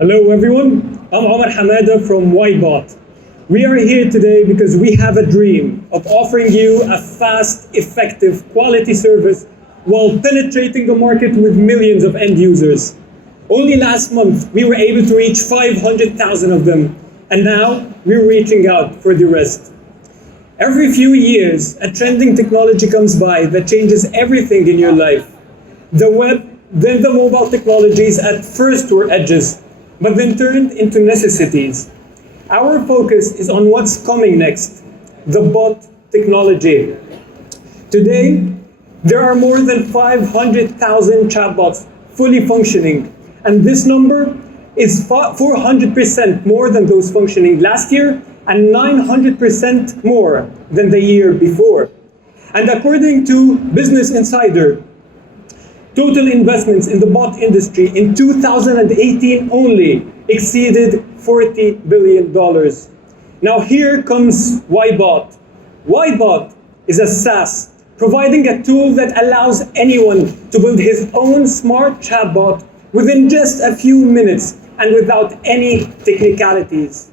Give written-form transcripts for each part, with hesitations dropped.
Hello everyone, I'm Omar Hamada from Widebot. We are here today because we have a dream of offering you a fast, effective, quality service while penetrating the market with millions of end users. Only last month we were able to reach 500,000 of them, and now we're reaching out for the rest. Every few years, a trending technology comes by that changes everything in your life. The web, then the mobile technologies at first were edges, but then turned into necessities. Our focus is on what's coming next, the bot technology. Today, there are more than 500,000 chatbots fully functioning, and this number is 400% more than those functioning last year and 900% more than the year before. And according to Business Insider, total investments in the bot industry in 2018 only exceeded $40 billion. Now here comes Widebot. Widebot is a SaaS, providing a tool that allows anyone to build his own smart chatbot within just a few minutes and without any technicalities.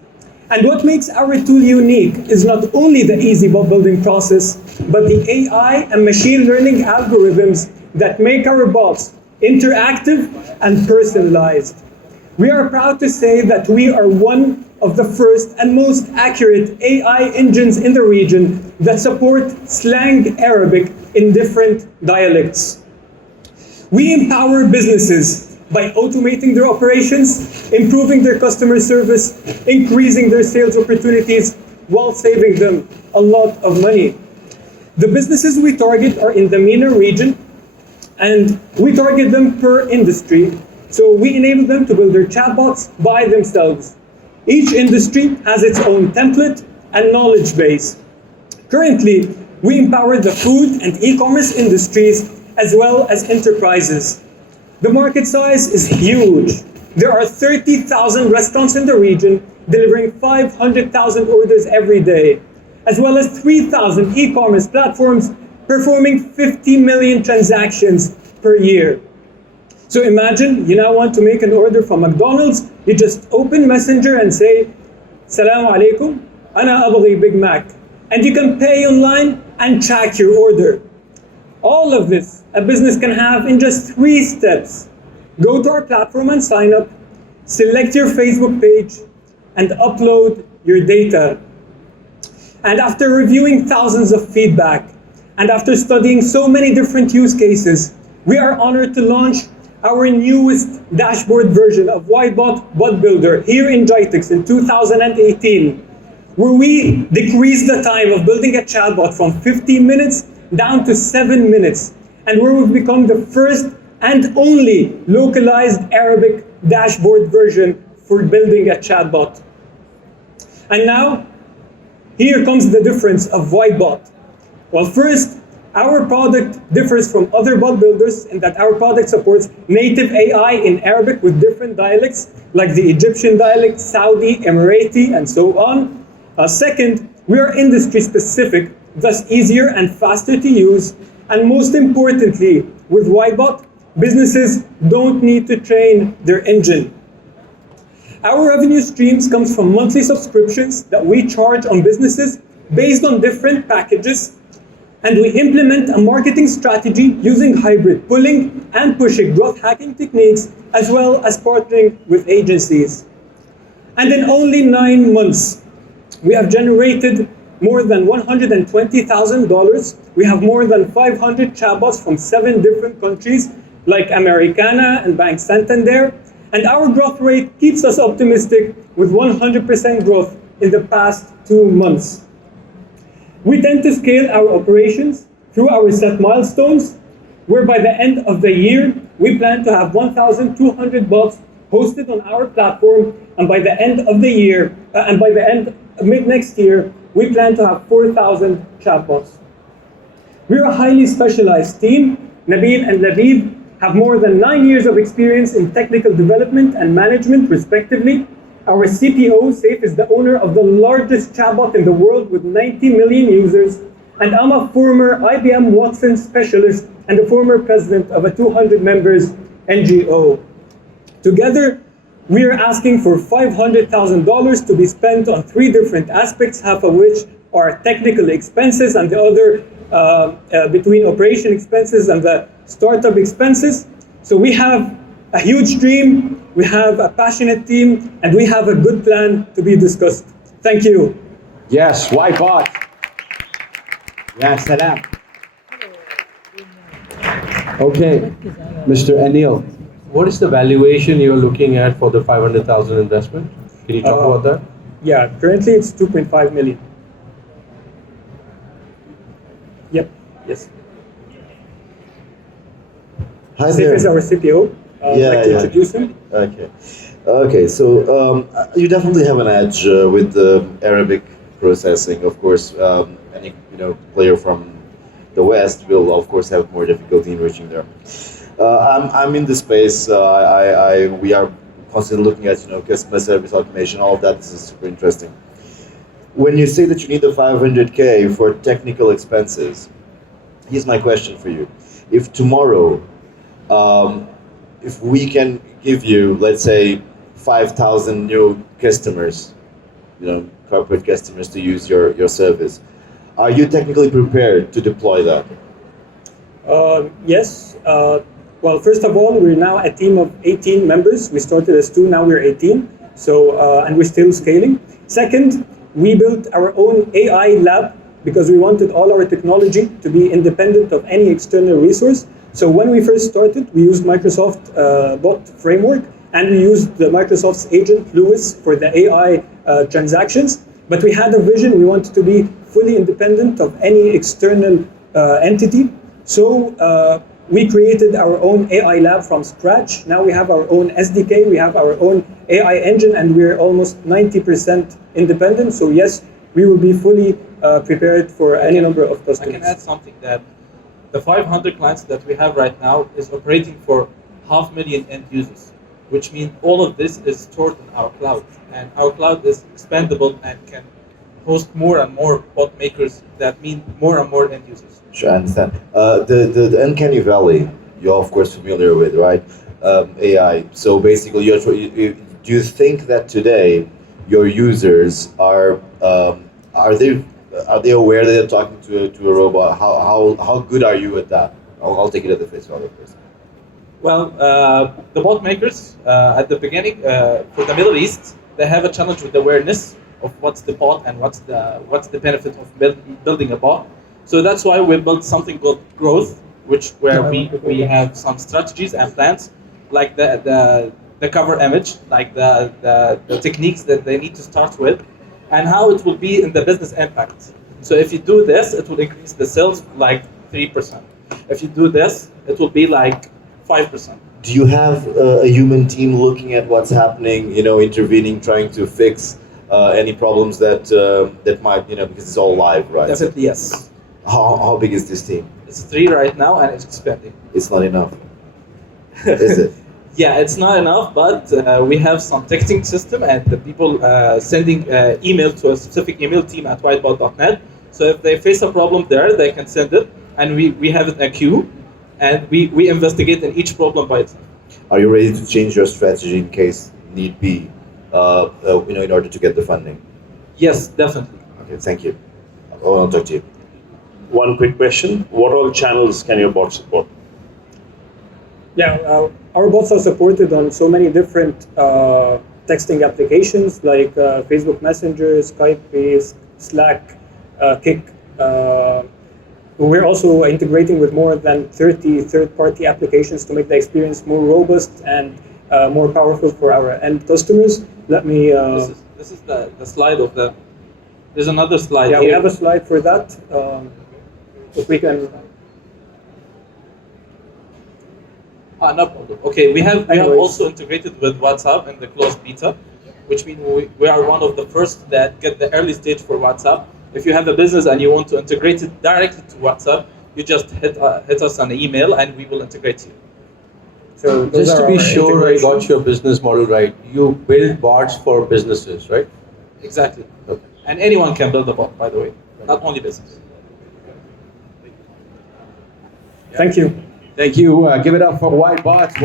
And what makes our tool unique is not only the easy bot building process, but the AI and machine learning algorithms that make our bots interactive and personalized. We are proud to say that we are one of the first and most accurate AI engines in the region that support slang Arabic in different dialects. We empower businesses by automating their operations, improving their customer service, increasing their sales opportunities, while saving them a lot of money. The businesses we target are in the MENA region, and we target them per industry. So we enable them to build their chatbots by themselves. Each industry has its own template and knowledge base. Currently, we empower the food and e-commerce industries as well as enterprises. The market size is huge. There are 30,000 restaurants in the region delivering 500,000 orders every day, as well as 3,000 e-commerce platforms performing 50 million transactions per year. So imagine you now want to make an order from McDonald's, you just open Messenger and say, Salaam alaikum, ana abghi Big Mac. And you can pay online and track your order. All of this a business can have in just 3 steps. Go to our platform and sign up, select your Facebook page, and upload your data. And after reviewing thousands of feedback, and after studying so many different use cases, we are honored to launch our newest dashboard version of Widebot Bot Builder here in Jitex in 2018, where we decreased the time of building a chatbot from 15 minutes down to 7 minutes, and where we've become the first and only localized Arabic dashboard version for building a chatbot. And now, here comes the difference of Widebot. Well, first, our product differs from other bot builders in that our product supports native AI in Arabic with different dialects, like the Egyptian dialect, Saudi, Emirati, and so on. Second, we are industry specific, thus easier and faster to use. And most importantly, with Widebot, businesses don't need to train their engine. Our revenue streams comes from monthly subscriptions that we charge on businesses based on different packages. And we implement a marketing strategy using hybrid pulling and pushing growth hacking techniques, as well as partnering with agencies. And in only 9 months, we have generated more than $120,000. We have more than 500 chatbots from 7 different countries, like Americana and Bank Santander. And our growth rate keeps us optimistic with 100% growth in the past 2 months. We tend to scale our operations through our set milestones, where by the end of the year, we plan to have 1,200 bots hosted on our platform, and by the end of the year, mid next year, we plan to have 4,000 chatbots. We're a highly specialized team. Nabil and Labib have more than 9 years of experience in technical development and management, respectively. Our CPO, Saif, is the owner of the largest chatbot in the world with 90 million users, and I'm a former IBM Watson specialist and the former president of a 200 members NGO. Together, We are asking for $500,000 to be spent on three different aspects, half of which are technical expenses and the other between operation expenses and the startup expenses. So we have a huge dream, we have a passionate team, and we have a good plan to be discussed. Thank you. Yes, Widebot. Ya salam. Okay, Mr. Anil, what is the valuation you're looking at for the 500,000 investment? Can you talk about that? Yeah, currently it's 2.5 million. Yep, yes. Hi Saif there. is our CPO. I'd like to introduce him. Okay. So you definitely have an edge with the Arabic processing. Of course, any player from the West will of course have more difficulty in reaching there. I'm in the space. We are constantly looking at customer service automation. All of that is super interesting. When you say that you need the 500K for technical expenses, here's my question for you. If tomorrow, if we can give you, let's say, 5,000 new customers, corporate customers to use your service, are you technically prepared to deploy that? Yes. Well, first of all, we're now a team of 18 members. We started as 2, now we're 18. So, and we're still scaling. Second, we built our own AI lab because we wanted all our technology to be independent of any external resource. So when we first started, we used Microsoft bot framework, and we used the Microsoft's agent, Lewis, for the AI transactions. But we had a vision. We wanted to be fully independent of any external entity. So we created our own AI lab from scratch. Now we have our own SDK, we have our own AI engine, and we're almost 90% independent. So yes, we will be fully prepared for any number of customers. I can add something that the 500 clients that we have right now is operating for 500,000 end users, which means all of this is stored in our cloud. And our cloud is expandable and can host more and more bot makers that mean more and more end users. Sure, I understand. The uncanny valley, you're of course familiar with, right? AI. So basically, do you think that today your users are they aware that they're talking to a robot? How good are you at that? I'll take it at the face value first. Well, the bot makers at the beginning for the Middle East, they have a challenge with awareness of what's the bot and what's the benefit of building a bot. So that's why we built something called Growth, where we have some strategies and plans, like the cover image, like the techniques that they need to start with, and how it will be in the business impact. So if you do this, it will increase the sales like 3%. If you do this, it will be like 5%. Do you have a human team looking at what's happening, intervening, trying to fix any problems that might, because it's all live, right? Definitely, yes. How big is this team? It's 3 right now, and it's expanding. It's not enough. Is it? Yeah, it's not enough, but we have some texting system, and the people sending email to a specific email team at widebot.net. So if they face a problem there, they can send it, and we have it in a queue, and we investigate in each problem by itself. Are you ready to change your strategy in case need be, in order to get the funding? Yes, definitely. Okay, thank you. I'll talk to you. One quick question: what all channels can your bot support? Yeah, our bots are supported on so many different texting applications like Facebook Messenger, Skype, Slack, Kik. We're also integrating with more than 30 third-party applications to make the experience more robust and more powerful for our end customers. Let me. This is the slide of the. There's another slide. Yeah, here. we have a slide for that. If we can. No problem. Okay, we have also integrated with WhatsApp in the closed beta, which means we are one of the first that get the early stage for WhatsApp. If you have a business and you want to integrate it directly to WhatsApp, you just hit us on an email and we will integrate you. So just to be sure I got your business model right, you build bots for businesses, right? Exactly. Okay. And anyone can build a bot, by the way, not only business. Thank you. Thank you. Give it up for Widebot.